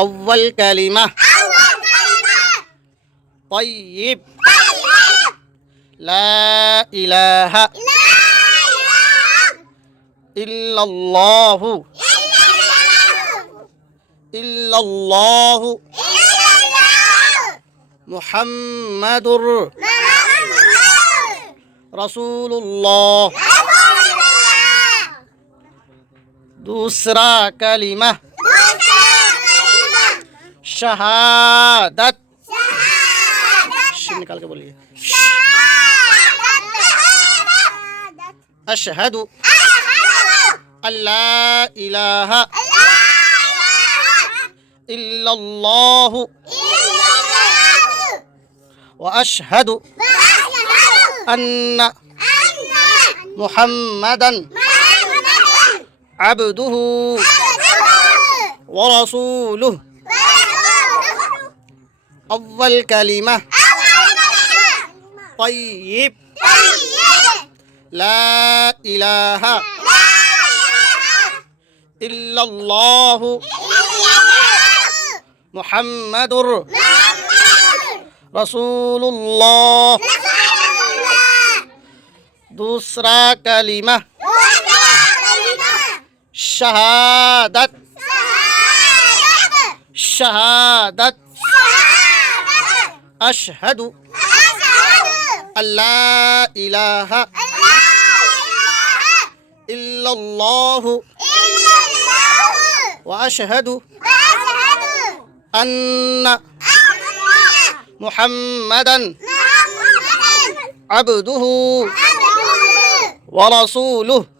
أول كلمة طيب لا إله إلا الله إلا الله محمد رسول الله दूसरा कलिमा शहादत निकाल के बोलिए अशहदु अल्ला इलाहा इल्लल्लाह व अशहदु अन्न मुहम्मदन عبده ورسوله أول كلمة طيب لا إله إلا الله محمد رسول الله दूसरा कलिमा शहादत शहादत अशहदु अल्ला इलाहा इल्लल्लाह व अशहदु अन्न मुहम्मदन अब्दुहु व रसूलुहु